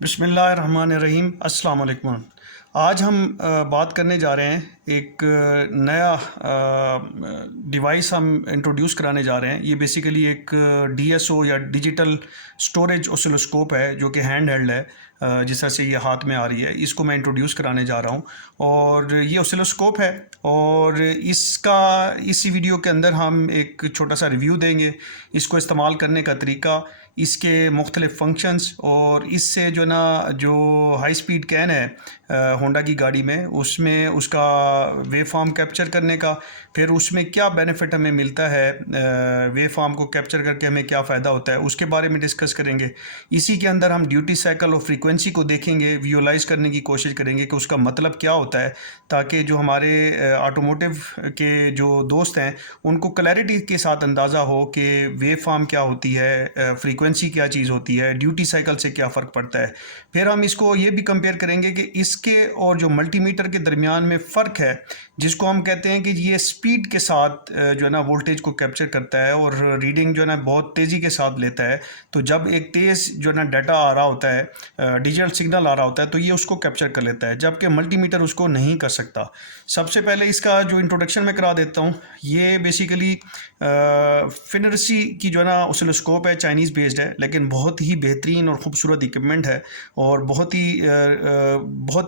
बिस्मिल्लाहिर्रहमानिर्रहीम अस्सलाम वालेकुम। आज हम बात करने जा रहे हैं एक नया डिवाइस हम इंट्रोड्यूस कराने जा रहे हैं। ये बेसिकली एक डीएसओ या डिजिटल स्टोरेज ऑसिलोस्कोप है जो कि हैंड हेल्ड है, जिस तरह से ये हाथ में आ रही है। इसको मैं इंट्रोड्यूस कराने जा रहा हूँ और ये ऑसिलोस्कोप है और इस वीडियो के अंदर हम एक छोटा सा रिव्यू देंगे, इसको इस्तेमाल करने का तरीका, इसके मुख्तलिफ़ फंक्शंस और इससे जो ना जो हाई स्पीड कैन है होंडा की गाड़ी में, उसमें उसका वेव फॉर्म कैप्चर करने का, फिर उसमें क्या बेनिफिट हमें मिलता है, वेव फॉर्म को कैप्चर करके हमें क्या फ़ायदा होता है, उसके बारे में डिस्कस करेंगे। इसी के अंदर हम ड्यूटी साइकिल और फ्रीक्वेंसी को देखेंगे, विजुअलाइज करने की कोशिश करेंगे कि उसका मतलब क्या होता है, ताकि जो हमारे ऑटोमोटिव के जो दोस्त हैं उनको क्लैरिटी के साथ अंदाज़ा हो कि वेव फॉर्म क्या होती है, फ्रीक्वेंसी क्या चीज़ होती है, ड्यूटी साइकिल से क्या फ़र्क पड़ता है। फिर हम इसको ये भी कंपेयर करेंगे कि इसके और जो मल्टीमीटर के दरमियान में फ़र्क है, जिसको हम कहते हैं कि ये स्पीड के साथ जो है ना वोल्टेज को कैप्चर करता है और रीडिंग जो है ना बहुत तेज़ी के साथ लेता है। तो जब एक तेज़ जो है ना डाटा आ रहा होता है, डिजिटल सिग्नल आ रहा होता है, तो ये उसको कैप्चर कर लेता है, जबकि मल्टीमीटर उसको नहीं कर सकता। सबसे पहले इसका जो इंट्रोडक्शन मैं करा देता हूँ। ये बेसिकली फिनरसी की जो है ना ऑसिलोस्कोप है, चाइनीज़ बेस्ड है, लेकिन बहुत ही बेहतरीन और ख़ूबसूरत इक्विपमेंट है और बहुत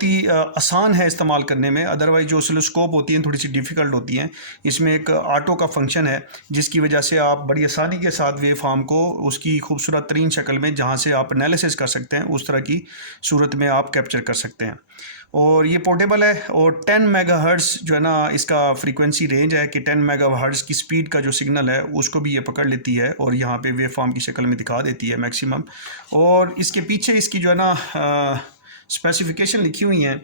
ही आसान है इस्तेमाल करने में। अदरवाइज जो ऑसिलोस्कोप होती हैं थोड़ी सी डिफ़िकल्ट होती हैं। इसमें एक ऑटो का फंक्शन है जिसकी वजह से आप बड़ी आसानी के साथ वेव फॉर्म को उसकी खूबसूरत तरीन शक्ल में, जहाँ से आप एनालिसिस कर सकते हैं, उस तरह की सूरत में आप कैप्चर कर सकते हैं। और ये पोर्टेबल है और 10 मेगाहर्ट्ज़ जो है ना इसका फ्रीक्वेंसी रेंज है कि 10 मेगाहर्ट्ज़ की स्पीड का जो सिग्नल है उसको भी ये पकड़ लेती है और यहाँ पे वेव फॉर्म की शक्ल में दिखा देती है मैक्सिमम। और इसके पीछे इसकी जो है ना स्पेसिफिकेशन लिखी हुई हैं।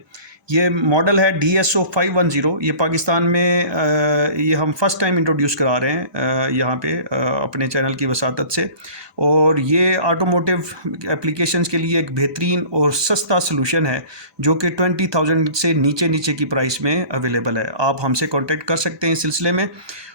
ये मॉडल है DSO 510। ये पाकिस्तान में ये हम फर्स्ट टाइम इंट्रोड्यूस करा रहे हैं यहाँ पे अपने चैनल की वसातत से। और ये ऑटोमोटिव एप्लीकेशंस के लिए एक बेहतरीन और सस्ता सलूशन है जो कि 20,000 से नीचे की प्राइस में अवेलेबल है। आप हमसे कांटेक्ट कर सकते हैं इस सिलसिले में।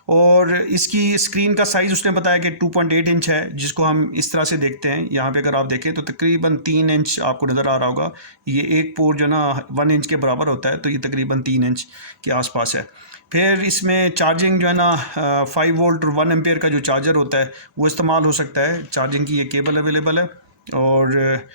और इसकी स्क्रीन का साइज़ उसने बताया कि 2.8 इंच है, जिसको हम इस तरह से देखते हैं। यहाँ पे अगर आप देखें तो तकरीबन 3 इंच आपको नज़र आ रहा होगा। ये एक पोर जो ना 1 इंच के बराबर होता है, तो ये तकरीबन 3 इंच के आसपास है। फिर इसमें चार्जिंग जो है ना 5 वोल्ट और 1 एम्पेयर का जो चार्जर होता है वो इस्तेमाल हो सकता है। चार्जिंग की ये केबल अवेलेबल है। और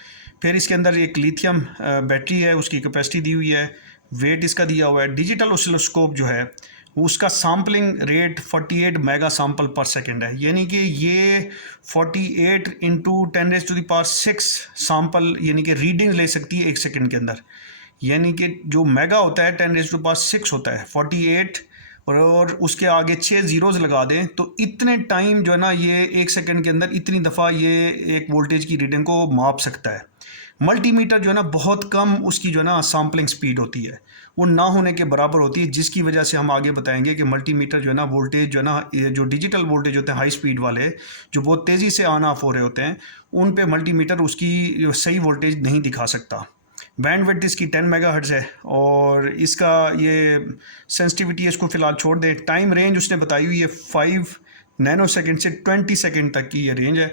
फिर इसके अंदर एक लिथियम बैटरी है, उसकी कैपेसिटी दी हुई है, वेट इसका दिया हुआ है। डिजिटल ऑसिलोस्कोप जो है उसका सैम्पलिंग रेट 48 मेगा सैम्पल पर सेकंड है, यानी कि ये 48 इंटू 10⁶ सैम्पल यानी कि रीडिंग ले सकती है 1 सेकंड के अंदर। यानी कि जो मेगा होता है 10⁶ होता है 48 और उसके आगे 6 ज़ीरोज़ लगा दें तो इतने टाइम जो है ना ये 1 सेकंड के अंदर इतनी दफ़ा ये एक वोल्टेज की रीडिंग को माप सकता है। मल्टीमीटर जो है ना बहुत कम उसकी जो है ना सैम्पलिंग स्पीड होती है, वो ना होने के बराबर होती है, जिसकी वजह से हम आगे बताएंगे कि मल्टीमीटर जो है ना वोल्टेज जो है ना जो डिजिटल वोल्टेज होते हैं हाई स्पीड वाले, जो बहुत तेज़ी से ऑन ऑफ हो रहे होते हैं, उन पे मल्टीमीटर उसकी सही वोल्टेज नहीं दिखा सकता। बैंडविड्थ इसकी 10 मेगाहर्ट्ज़ है और इसका ये सेंसिटिविटी है, इसको फ़िलहाल छोड़ दें। टाइम रेंज उसने बताई हुई है 5 नैनो सेकंड से 20 सेकंड तक की ये रेंज है।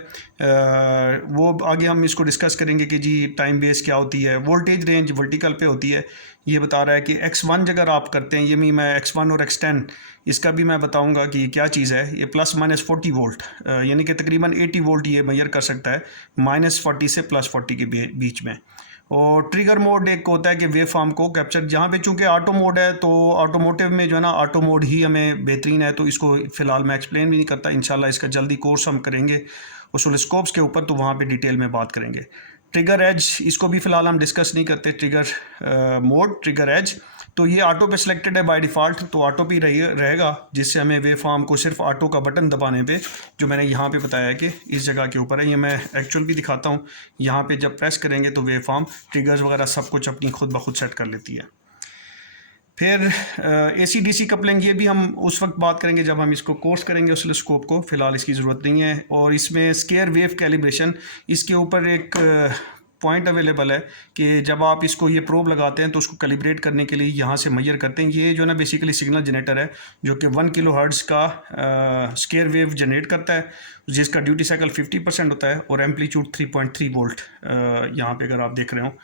वो आगे हम इसको डिस्कस करेंगे कि जी टाइम बेस क्या होती है। वोल्टेज रेंज वर्टिकल पे होती है। ये बता रहा है कि X1 अगर आप करते हैं, ये भी मैं X1 और X10 इसका भी मैं बताऊंगा कि क्या चीज़ है। ये ±40 वोल्ट यानी कि तकरीबन 80 वोल्ट ये मेजर कर सकता है, -40 से +40 के बीच में। और ट्रिगर मोड एक होता है कि वेव फॉर्म को कैप्चर, जहाँ पे चूंकि ऑटो मोड है तो ऑटोमोटिव में जो है ना ऑटो मोड ही हमें बेहतरीन है, तो इसको फ़िलहाल मैं एक्सप्लेन भी नहीं करता। इंशाल्लाह इसका जल्दी कोर्स हम करेंगे ऑसिलोस्कोप्स के ऊपर, तो वहाँ पे डिटेल में बात करेंगे। ट्रिगर एज इसको भी फ़िलहाल हम डिस्कस नहीं करते। ट्रिगर मोड, ट्रिगर एज, तो ये ऑटो पे सिलेक्टेड है बाय डिफ़ॉल्ट, तो ऑटो पे रहेगा, जिससे हमें वेव फॉर्म को सिर्फ ऑटो का बटन दबाने पे, जो मैंने यहाँ पे बताया कि इस जगह के ऊपर है, ये मैं एक्चुअल भी दिखाता हूँ। यहाँ पे जब प्रेस करेंगे तो वेव फॉर्म, ट्रिगर्स वगैरह सब कुछ अपनी खुद ब खुद सेट कर लेती है। फिर AC/DC कपलिंग, ये भी हम उस वक्त बात करेंगे जब हम इसको कोर्स करेंगे ऑसिलोस्कोप को, फ़िलहाल इसकी ज़रूरत नहीं है। और इसमें स्केयर वेव कैलिब्रेशन, इसके ऊपर एक पॉइंट अवेलेबल है कि जब आप इसको ये प्रोब लगाते हैं तो उसको कैलिब्रेट करने के लिए यहाँ से मेजर करते हैं। ये जो ना बेसिकली सिग्नल जनरेटर है जो कि 1 किलोहर्ट्ज़ का स्केयर वेव जनरेट करता है, जिसका ड्यूटी साइकिल 50% होता है और एम्पलीट्यूड 3.3 वोल्ट यहाँ पे अगर आप देख रहे हो।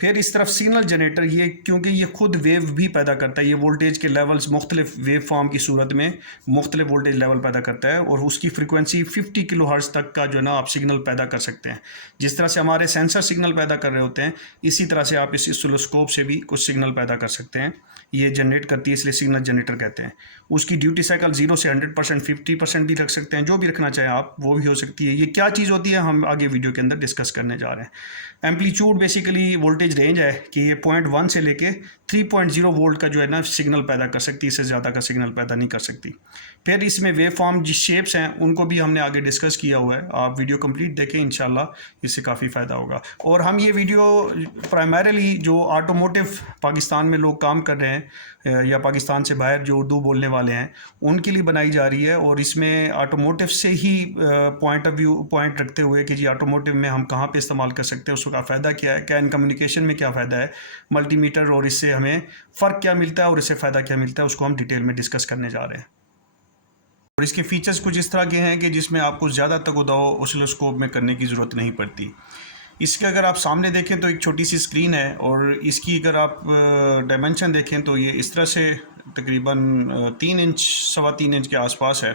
फिर इस तरफ सिग्नल जनरेटर, ये क्योंकि ये खुद वेव भी पैदा करता है, ये वोल्टेज के लेवल्स मुख्तलिफ वेव फॉर्म की सूरत में मुख्तलिफ वोल्टेज लेवल पैदा करता है और उसकी फ्रीक्वेंसी 50 किलोहर्ट्ज़ तक का जो है ना आप सिग्नल पैदा कर सकते हैं। जिस तरह से हमारे सेंसर सिग्नल पैदा कर रहे होते हैं, इसी तरह से आप इस ऑसिलोस्कोप से भी कुछ सिग्नल पैदा कर सकते हैं। ये जनरेट करती है, इसलिए सिग्नल जनरेटर कहते हैं। उसकी ड्यूटी साइकिल 0 से 100%, 50% भी रख सकते हैं, जो भी रखना चाहें आप वो भी हो सकती है। ये क्या चीज़ होती है हम आगे वीडियो के अंदर डिस्कस करने जा रहे हैं। एम्पलीट्यूड बेसिकली वोल्टेज रेंज है कि ये 0.1 से लेके 3.0 वोल्ट का जो है ना सिग्नल पैदा कर सकती है, इससे ज़्यादा का सिग्नल पैदा नहीं कर सकती। फिर इसमें वेव फॉर्म जिस शेप्स हैं उनको भी हमने आगे डिस्कस किया हुआ है, आप वीडियो कंप्लीट देखें, इंशाल्लाह इससे काफ़ी फ़ायदा होगा। और हम ये वीडियो प्राइमरीली जो ऑटोमोटिव पाकिस्तान में लोग काम कर रहे हैं या पाकिस्तान से बाहर जो उर्दू बोलने वाले हैं उनके लिए बनाई जा रही है, और इसमें ऑटोमोटिव से ही पॉइंट रखते हुए कि जी ऑटोमोटिव में हम कहाँ पे इस्तेमाल कर सकते हैं, उसका फ़ायदा क्या है, क्या इन कम्युनिकेशन में क्या फ़ायदा है, मल्टीमीटर, और इससे हमें फ़र्क क्या मिलता है और इससे फ़ायदा क्या मिलता है, उसको हम डिटेल में डिस्कस करने जा रहे हैं। और इसके फीचर्स कुछ इस तरह के हैं कि जिसमें आपको ज़्यादा तगदाओ ऑसिलोस्कोप में करने की ज़रूरत नहीं पड़ती। इसके अगर आप सामने देखें तो एक छोटी सी स्क्रीन है, और इसकी अगर आप डायमेंशन देखें तो ये इस तरह से तकरीबन 3 इंच 3.25 इंच के आसपास है।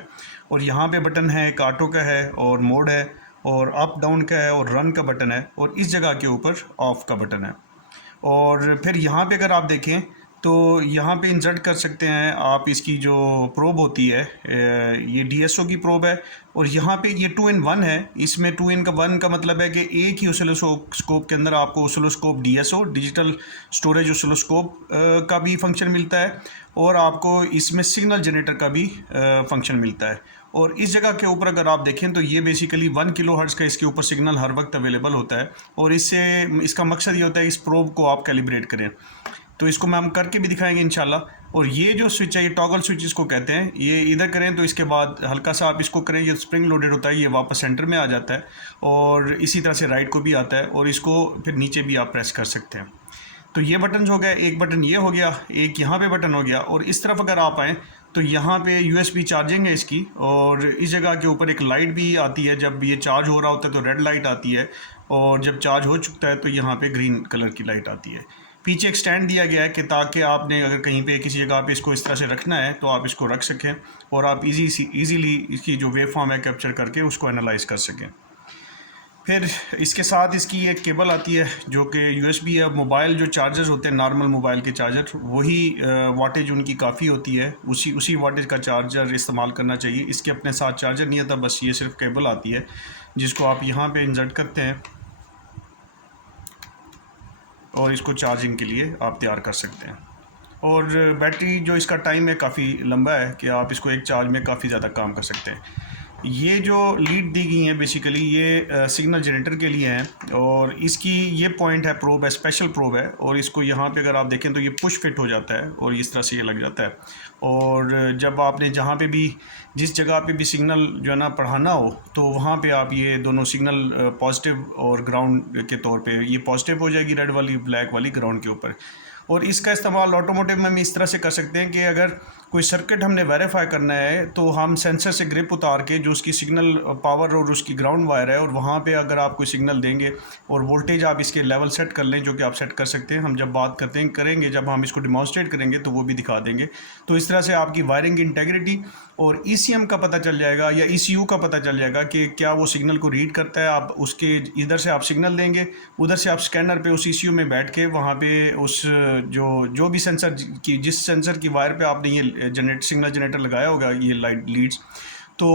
और यहाँ पे बटन है, एक ऑटो का है और मोड है, और अप डाउन का है और रन का बटन है, और इस जगह के ऊपर ऑफ़ का बटन है। और फिर यहाँ पे अगर आप देखें तो यहाँ पे इंसर्ट कर सकते हैं आप इसकी जो प्रोब होती है, ये DSO की प्रोब है, और यहाँ पे ये 2 in 1 है। इसमें 2 in 1 का मतलब है कि एक ही ऑसिलोस्कोप के अंदर आपको oscilloscope DSO digital storage oscilloscope का भी फंक्शन मिलता है, और आपको इसमें सिग्नल जनरेटर का भी फंक्शन मिलता है। और इस जगह के ऊपर अगर आप देखें तो ये बेसिकली 1 किलोहर्ट्ज़ का इसके ऊपर सिग्नल हर वक्त अवेलेबल होता है, और इससे इसका मकसद ये होता है इस प्रोब को आप कैलिब्रेट करें। तो इसको मैं हम करके भी दिखाएंगे इंशाल्लाह। और ये जो स्विच है, ये टॉगल स्विच इसको कहते हैं, ये इधर करें तो इसके बाद हल्का सा आप इसको करें, ये स्प्रिंग लोडेड होता है, ये वापस सेंटर में आ जाता है, और इसी तरह से राइट को भी आता है, और इसको फिर नीचे भी आप प्रेस कर सकते हैं। तो ये बटन हो गया, एक बटन ये हो गया, एक यहाँ पे बटन हो गया। और इस तरफ अगर आप आएँ तो यहाँ पे USB चार्जिंग है इसकी, और इस जगह के ऊपर एक लाइट भी आती है। जब ये चार्ज हो रहा होता है तो रेड लाइट आती है, और जब चार्ज हो चुका है तो यहाँ पे ग्रीन कलर की लाइट आती है। पीछे एक स्टैंड दिया गया है कि ताकि आपने अगर कहीं पे किसी जगह पे इसको इस तरह से रखना है तो आप इसको रख सकें, और आप इजीली इसकी जो वेव फॉर्म है कैप्चर करके उसको एनालाइज कर सकें। फिर इसके साथ इसकी एक केबल आती है जो कि USB है। मोबाइल जो चार्जर्स होते हैं, नॉर्मल मोबाइल के चार्जर, वही वाटेज उनकी काफ़ी होती है, उसी वाटेज का चार्जर इस्तेमाल करना चाहिए। इसके अपने साथ चार्जर नहीं आता, बस ये सिर्फ केबल आती है जिसको आप यहाँ पे इंसर्ट करते हैं, और इसको चार्जिंग के लिए आप तैयार कर सकते हैं। और बैटरी जो इसका टाइम है काफ़ी लंबा है कि आप इसको एक चार्ज में काफ़ी ज़्यादा काम कर सकते हैं। ये जो लीड दी गई है बेसिकली ये सिग्नल जनरेटर के लिए हैं, और इसकी ये पॉइंट है, प्रोब है, स्पेशल प्रोब है, और इसको यहाँ पे अगर आप देखें तो ये पुश फिट हो जाता है और इस तरह से ये लग जाता है। और जब आपने जहाँ पे भी जिस जगह पे भी सिग्नल जो है ना पढ़ाना हो तो वहाँ पे आप ये दोनों सिग्नल पॉजिटिव और ग्राउंड के तौर पे, ये पॉजिटिव हो जाएगी रेड वाली, ब्लैक वाली ग्राउंड के ऊपर। और इसका इस्तेमाल ऑटोमोटिव में हम इस तरह से कर सकते हैं कि अगर कोई सर्किट हमने वेरीफाई करना है तो हम सेंसर से ग्रिप उतार के जो उसकी सिग्नल पावर और उसकी ग्राउंड वायर है, और वहाँ पे अगर आप कोई सिग्नल देंगे और वोल्टेज आप इसके लेवल सेट कर लें, जो कि आप सेट कर सकते हैं। हम जब बात करते हैं करेंगे, जब हम इसको डिमॉन्स्ट्रेट करेंगे तो वो भी दिखा देंगे। तो इस तरह से आपकी वायरिंग की इंटेग्रिटी और ECM का पता चल जाएगा या ECU का पता चल जाएगा कि क्या वो सिग्नल को रीड करता है। आप उसके इधर से आप सिग्नल देंगे, उधर से आप स्कैनर पे उस ECU में बैठ के वहाँ पे उस जो भी सेंसर की, जिस सेंसर की वायर पे आपने ये सिग्नल जनरेटर लगाया होगा, ये लाइट लीड्स, तो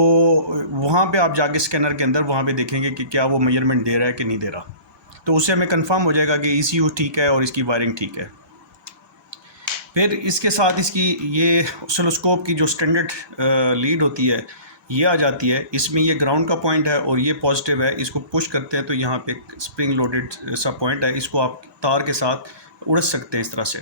वहाँ पे आप जाके स्कैनर के अंदर वहाँ पे देखेंगे कि क्या वो मेजरमेंट दे रहा है कि नहीं दे रहा। तो उससे हमें कंफर्म हो जाएगा कि ECU ठीक है और इसकी वायरिंग ठीक है। फिर इसके साथ इसकी ये ऑसिलोस्कोप की जो स्टैंडर्ड लीड होती है ये आ जाती है। इसमें ये ग्राउंड का पॉइंट है और ये पॉजिटिव है। इसको पुश करते हैं तो यहाँ पे एक स्प्रिंग लोडेड सा पॉइंट है, इसको आप तार के साथ उड़ सकते हैं इस तरह से।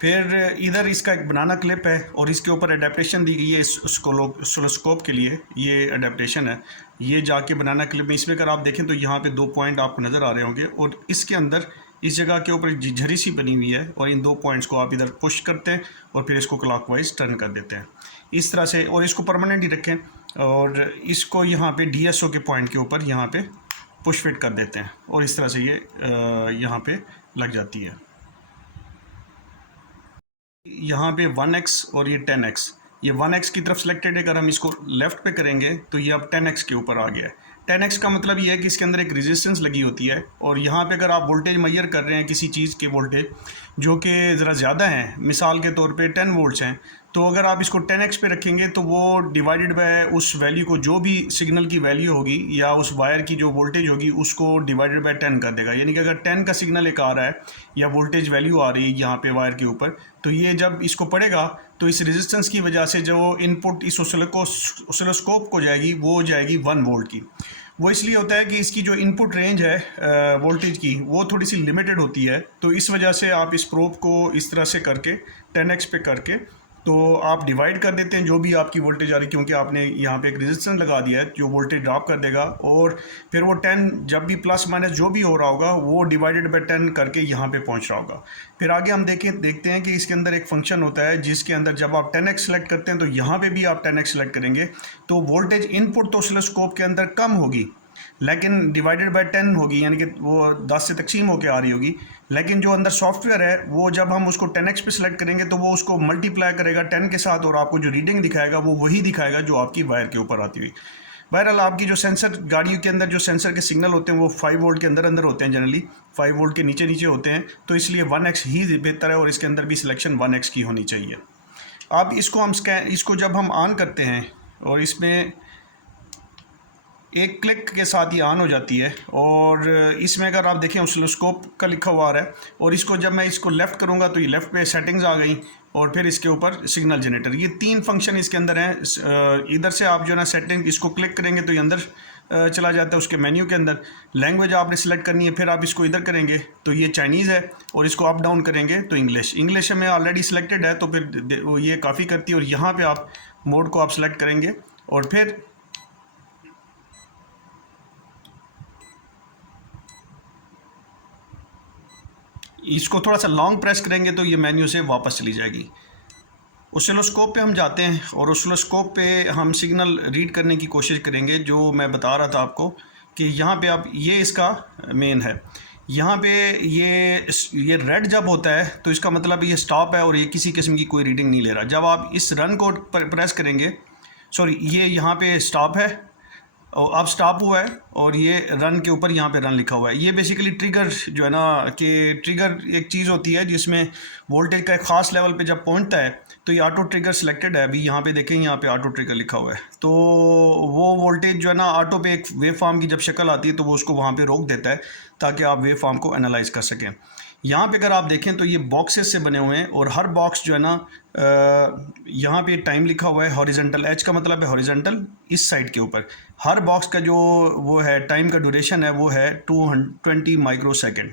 फिर इधर इसका एक बनाना क्लिप है और इसके ऊपर अडेप्टेशन दी गई है इस ऑसिलोस्कोप के लिए। ये अडेप्टेशन है, ये जाके बनाना क्लिप में इसमें अगर आप देखें तो यहाँ पे 2 पॉइंट आपको नज़र आ रहे होंगे और इसके अंदर इस जगह के ऊपर एक झरी सी बनी हुई है और इन 2 पॉइंट्स को आप इधर पुश करते हैं और फिर इसको क्लॉकवाइज टर्न कर देते हैं इस तरह से, और इसको परमानेंट ही रखें और इसको यहाँ पे DSO के पॉइंट के ऊपर यहाँ पे पुश फिट कर देते हैं और इस तरह से ये यहाँ पे लग जाती है। यहाँ पे 1x और ये 10x, ये 1x की तरफ सेलेक्टेड है। अगर हम इसको लेफ़्ट पे करेंगे तो ये अब 10x के ऊपर आ गया है। 10x का मतलब ये है कि इसके अंदर एक रेजिस्टेंस लगी होती है और यहाँ पे अगर आप वोल्टेज मेजर कर रहे हैं किसी चीज़ के वोल्टेज जो कि ज़रा ज़्यादा हैं, मिसाल के तौर पे 10 वोल्ट्स हैं, तो अगर आप इसको 10x पे रखेंगे तो वो डिवाइडेड बाय उस वैल्यू को, जो भी सिग्नल की वैल्यू होगी या उस वायर की जो वोल्टेज होगी उसको डिवाइडेड बाय 10 कर देगा। यानी कि अगर 10 का सिग्नल एक आ रहा है या वोल्टेज वैल्यू आ रही है यहाँ पे वायर के ऊपर, तो ये जब इसको पड़ेगा तो इस रेजिस्टेंस की वजह से जो इनपुट इस ऑसिलोस्कोप को जाएगी वो जाएगी 1 वोल्ट की। वो इसलिए होता है कि इसकी जो इनपुट रेंज है वोल्टेज की वो थोड़ी सी लिमिटेड होती है, तो इस वजह से आप इस प्रोब को इस तरह से करके 10x पे करके तो आप डिवाइड कर देते हैं जो भी आपकी वोल्टेज आ रही है, क्योंकि आपने यहाँ पे एक रेजिस्टेंस लगा दिया है जो वोल्टेज ड्रॉप कर देगा और फिर वो 10 जब भी प्लस माइनस जो भी हो रहा होगा वो डिवाइडेड बाय 10 करके यहाँ पे पहुँच रहा होगा। फिर आगे हम देखते हैं कि इसके अंदर एक फंक्शन होता है जिसके अंदर जब आप 10x सेलेक्ट करते हैं तो यहाँ पर भी आप 10x सेलेक्ट करेंगे तो वोल्टेज इनपुट तो ऑसिलोस्कोप के अंदर कम होगी लेकिन डिवाइडेड बाय 10 होगी, यानी कि वो 10 से तकसीम होकर आ रही होगी। लेकिन जो अंदर सॉफ्टवेयर है वो जब हम उसको 10x पे सिलेक्ट करेंगे तो वो उसको मल्टीप्लाई करेगा 10 के साथ और आपको जो रीडिंग दिखाएगा वो वही दिखाएगा जो आपकी वायर के ऊपर आती हुई। बहरहाल आपकी जो सेंसर गाड़ियों के अंदर जो सेंसर के सिग्नल होते हैं वो 5 वोल्ट के अंदर होते हैं, जनरली 5 वोल्ट के नीचे नीचे होते हैं, तो इसलिए 1x ही बेहतर है और इसके अंदर भी सिलेक्शन 1x की होनी चाहिए। अब इसको जब हम ऑन करते हैं और इसमें एक क्लिक के साथ ही ऑन हो जाती है और इसमें अगर आप देखें ऑसिलोस्कोप का लिखा हुआ आ रहा है और इसको जब मैं इसको लेफ़्ट करूंगा तो ये लेफ़्ट पे सेटिंग्स आ गई और फिर इसके ऊपर सिग्नल जनरेटर, ये 3 फंक्शन इसके अंदर हैं। इधर से आप जो ना सेटिंग इसको क्लिक करेंगे तो ये अंदर चला जाता है उसके मेन्यू के अंदर। लैंग्वेज आपने सेलेक्ट करनी है, फिर आप इसको इधर करेंगे तो ये चाइनीज़ है और इसको अप डाउन करेंगे तो इंग्लिश में ऑलरेडी सिलेक्टेड है तो फिर ये काफ़ी करती है। और यहाँ पर आप मोड को आप सेलेक्ट करेंगे और फिर इसको थोड़ा सा लॉन्ग प्रेस करेंगे तो ये मेन्यू से वापस चली जाएगी। ऑसिलोस्कोप पे हम जाते हैं और ऑसिलोस्कोप पे हम सिग्नल रीड करने की कोशिश करेंगे जो मैं बता रहा था आपको कि यहाँ पे आप ये इसका मेन है। यहाँ पे ये रेड जब होता है तो इसका मतलब ये स्टॉप है और ये किसी किस्म की कोई रीडिंग नहीं ले रहा। जब आप इस रन को प्रेस करेंगे, सॉरी ये यहाँ पे स्टॉप है और अब स्टॉप हुआ है और ये रन के ऊपर यहाँ पे रन लिखा हुआ है। ये बेसिकली ट्रिगर जो है ना कि ट्रिगर एक चीज़ होती है जिसमें वोल्टेज का एक ख़ास लेवल पे जब पहुँचता है तो ये ऑटो ट्रिगर सिलेक्टेड है। अभी यहाँ पे देखें, यहाँ पे ऑटो ट्रिगर लिखा हुआ है, तो वो वोल्टेज जो है ना ऑटो पे एक वेव फॉर्म की जब शक्ल आती है तो वो उसको वहाँ पे रोक देता है ताकि आप वेव फॉर्म को एनालाइज कर सकें। यहाँ पे अगर आप देखें तो ये बॉक्सेस से बने हुए हैं और हर बॉक्स जो है ना यहाँ पे टाइम लिखा हुआ है हॉरिजॉन्टल, एच का मतलब है हॉरिजॉन्टल, इस साइड के ऊपर हर बॉक्स का जो वो है टाइम का ड्यूरेशन है वो है 220 माइक्रो सेकेंड।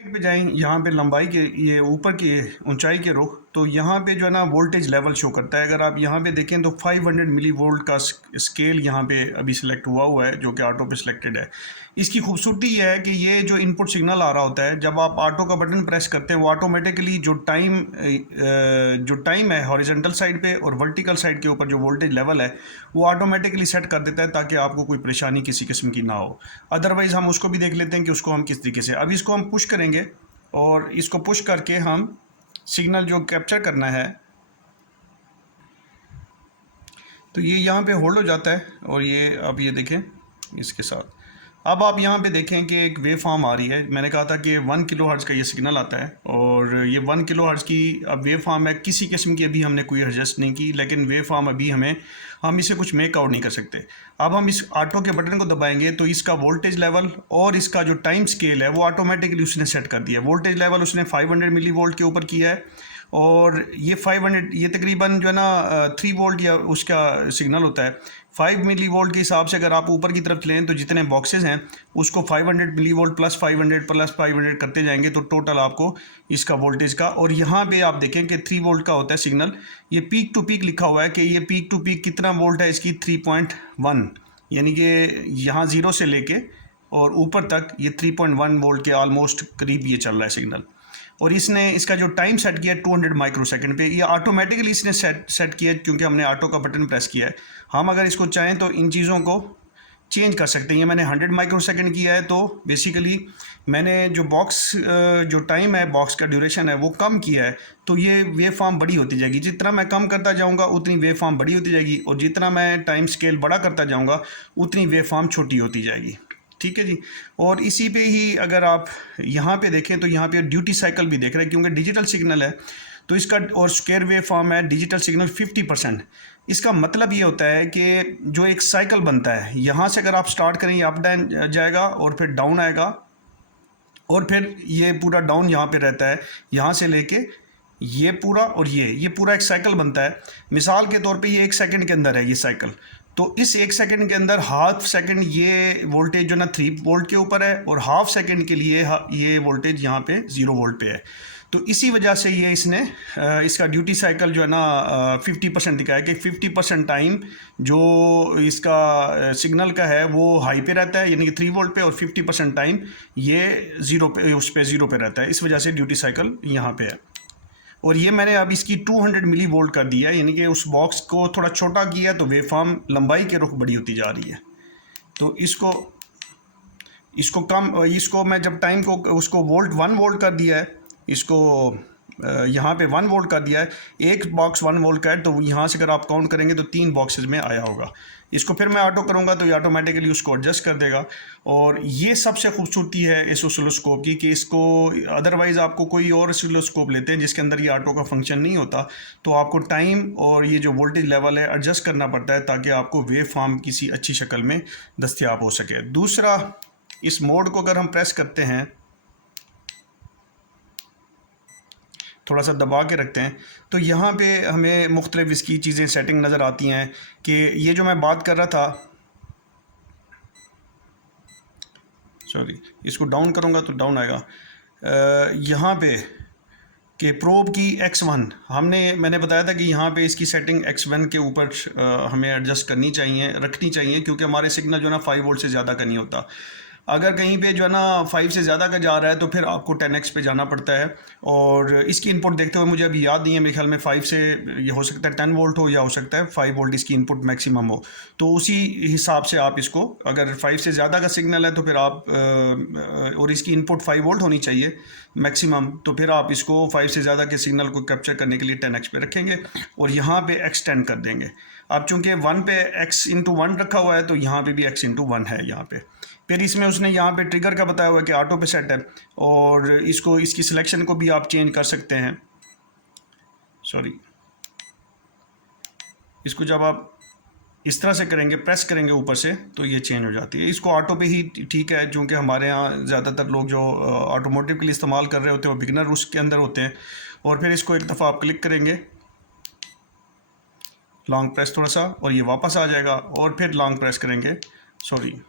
पे जाएं, यहाँ पे लंबाई के ये ऊपर की ऊंचाई के रुख, तो यहाँ पे जो है ना वोल्टेज लेवल शो करता है। अगर आप यहाँ पे देखें तो 500 मिली वोल्ट का स्केल यहाँ पे अभी सिलेक्ट हुआ है जो कि ऑटो पे सिलेक्टेड है। इसकी खूबसूरती ये है कि ये जो इनपुट सिग्नल आ रहा होता है जब आप ऑटो का बटन प्रेस करते हैं वो ऑटोमेटिकली जो टाइम है हॉरिजॉन्टल साइड पे और वर्टिकल साइड के ऊपर जो वोल्टेज लेवल है वो ऑटोमेटिकली सेट कर देता है ताकि आपको कोई परेशानी किसी किस्म की ना हो। अदरवाइज़ हम उसको भी देख लेते हैं कि उसको हम किस तरीके से, अभी इसको हम पुश करेंगे और इसको पुश करके हम सिग्नल जो कैप्चर करना है तो ये यहाँ पे होल्ड हो जाता है और ये अब ये देखें इसके साथ। अब आप यहाँ पे देखें कि एक वेव फॉर्म आ रही है। मैंने कहा था कि 1 किलोहर्ट्ज़ का ये सिग्नल आता है और ये 1 किलोहर्ट्ज़ की अब वेव फॉर्म है। किसी किस्म की अभी हमने कोई एडजस्ट नहीं की, लेकिन वेव फॉर्म अभी हम इसे कुछ मेक आउट नहीं कर सकते। अब हम इस ऑटो के बटन को दबाएंगे तो इसका वोल्टेज लेवल और इसका जो टाइम स्केल है वो ऑटोमेटिकली उसने सेट कर दिया है। वोल्टेज लेवल उसने 500 मिली वोल्ट के ऊपर किया है और ये 500, ये तकरीबन जो है ना 3 वोल्ट या उसका सिग्नल होता है। 5 मिली वोल्ट के हिसाब से अगर आप ऊपर की तरफ लें तो जितने बॉक्सेस हैं उसको 500 मिली वोल्ट प्लस 500 करते जाएंगे तो टोटल आपको इसका वोल्टेज का। और यहाँ पे आप देखें कि 3 वोल्ट का होता है सिग्नल। ये पीक टू पीक लिखा हुआ है कि ये पीक टू पीक कितना वोल्ट है इसकी 3.1, यानी कि यहाँ 0 से लेके और ऊपर तक ये 3.1 वोल्ट के ऑलमोस्ट करीब ये चल रहा है सिग्नल। और इसने इसका जो टाइम सेट किया है 200 माइक्रोसेकंड पे, ये ऑटोमेटिकली इसने सेट किया है क्योंकि हमने ऑटो का बटन प्रेस किया है। हम अगर इसको चाहें तो इन चीज़ों को चेंज कर सकते हैं। ये मैंने 100 माइक्रोसेकंड किया है तो बेसिकली मैंने जो बॉक्स जो टाइम है, बॉक्स का ड्यूरेशन है वो कम किया है, तो ये वेव फॉर्म बड़ी होती जाएगी। जितना मैं कम करता जाऊंगा उतनी वेव फॉर्म बड़ी होती जाएगी, और जितना मैं टाइम स्केल बड़ा करता जाऊंगा उतनी वेव फॉर्म छोटी होती जाएगी। ठीक है जी। और इसी पे ही अगर आप यहाँ पे देखें तो यहाँ पे ड्यूटी साइकिल भी देख रहे हैं क्योंकि डिजिटल सिग्नल है तो इसका, और स्क्वायर वेव फॉर्म है डिजिटल सिग्नल 50%। इसका मतलब ये होता है कि जो एक साइकिल बनता है, यहाँ से अगर आप स्टार्ट करें अप डाउन जाएगा और फिर डाउन आएगा और फिर ये पूरा डाउन यहाँ पे रहता है, यहाँ से लेके ये पूरा, और ये पूरा एक साइकिल बनता है। मिसाल के तौर पे ये 1 सेकंड के अंदर है ये साइकिल, तो इस 1 सेकंड के अंदर हाफ सेकंड ये वोल्टेज जो ना 3 वोल्ट के ऊपर है और हाफ सेकंड के लिए ये वोल्टेज यहाँ पे 0 वोल्ट पे है। तो इसी वजह से ये इसने इसका ड्यूटी साइकिल जो है ना 50% दिखाया कि 50% टाइम जो इसका सिग्नल का है वो हाई पे रहता है यानी कि 3 वोल्ट पे, और 50% टाइम ये 0 पे, उस पे 0 पे रहता है। इस वजह से ड्यूटी साइकिल यहाँ पे है। और ये मैंने अब इसकी 200 मिली वोल्ट कर दिया, यानी कि उस बॉक्स को थोड़ा छोटा किया तो वेवफॉर्म लंबाई के रुख बड़ी होती जा रही है। तो इसको मैं जब टाइम को उसको 1 वोल्ट कर दिया है, इसको यहाँ पे 1 वोल्ट कर दिया है। एक बॉक्स 1 वोल्ट का है तो यहाँ से अगर आप काउंट करेंगे तो 3 बॉक्सेस में आया होगा। इसको फिर मैं ऑटो करूँगा तो ये ऑटोमेटिकली उसको एडजस्ट कर देगा। और ये सबसे खूबसूरती है इस ऑसिलोस्कोप की कि इसको अदरवाइज़ आपको कोई और ऑसिलोस्कोप लेते हैं जिसके अंदर ये ऑटो का फंक्शन नहीं होता, तो आपको टाइम और ये जो वोल्टेज लेवल है एडजस्ट करना पड़ता है ताकि आपको वेव फॉर्म किसी अच्छी शक्ल में दस्तियाब हो सके। दूसरा, इस मोड को अगर हम प्रेस करते हैं, थोड़ा सा दबा के रखते हैं, तो यहाँ पे हमें मुख्तलिफ इसकी चीज़ें सेटिंग नज़र आती हैं कि ये जो मैं बात कर रहा था, सॉरी इसको डाउन करूँगा तो डाउन आएगा। यहाँ पे कि प्रोब की X1 मैंने बताया था कि यहाँ पे इसकी सेटिंग X1 के ऊपर हमें एडजस्ट रखनी चाहिए क्योंकि हमारे सिग्नल जो ना 5 वोल्ट से ज़्यादा का नहीं होता। अगर कहीं पे जो है ना 5 से ज़्यादा का जा रहा है तो फिर आपको 10x पे जाना पड़ता है। और इसकी इनपुट देखते हुए मुझे अभी याद नहीं है, मेरे ख्याल में 5 से ये हो सकता है 10 वोल्ट हो या हो सकता है 5 वोल्ट इसकी इनपुट मैक्सिमम हो। तो उसी हिसाब से आप इसको, अगर 5 से ज़्यादा का सिग्नल है तो फिर आप और इसकी इनपुट 5 वोल्ट होनी चाहिए मैक्सिमम, तो फिर आप इसको 5 से ज़्यादा के सिग्नल को कैप्चर करने के लिए 10x पे रखेंगे और यहाँ पे एक्सटेंड कर देंगे। अब चूँकि 1 पे x/1 रखा हुआ है तो यहाँ पे भी x/1 है यहाँ पे। फिर इसमें उसने यहाँ पे ट्रिगर का बताया हुआ है कि ऑटो पे सेट है, और इसकी सिलेक्शन को भी आप चेंज कर सकते हैं। सॉरी, इसको जब आप इस तरह से करेंगे, प्रेस करेंगे ऊपर से, तो ये चेंज हो जाती है। इसको ऑटो पे ही ठीक है, क्योंकि हमारे यहाँ ज़्यादातर लोग जो ऑटोमोटिव के लिए इस्तेमाल कर रहे होते हैं वो बिगनर उसके अंदर होते हैं। और फिर इसको एक दफ़ा आप क्लिक करेंगे, लॉन्ग प्रेस थोड़ा सा, और ये वापस आ जाएगा, और फिर लॉन्ग प्रेस करेंगे, सॉरी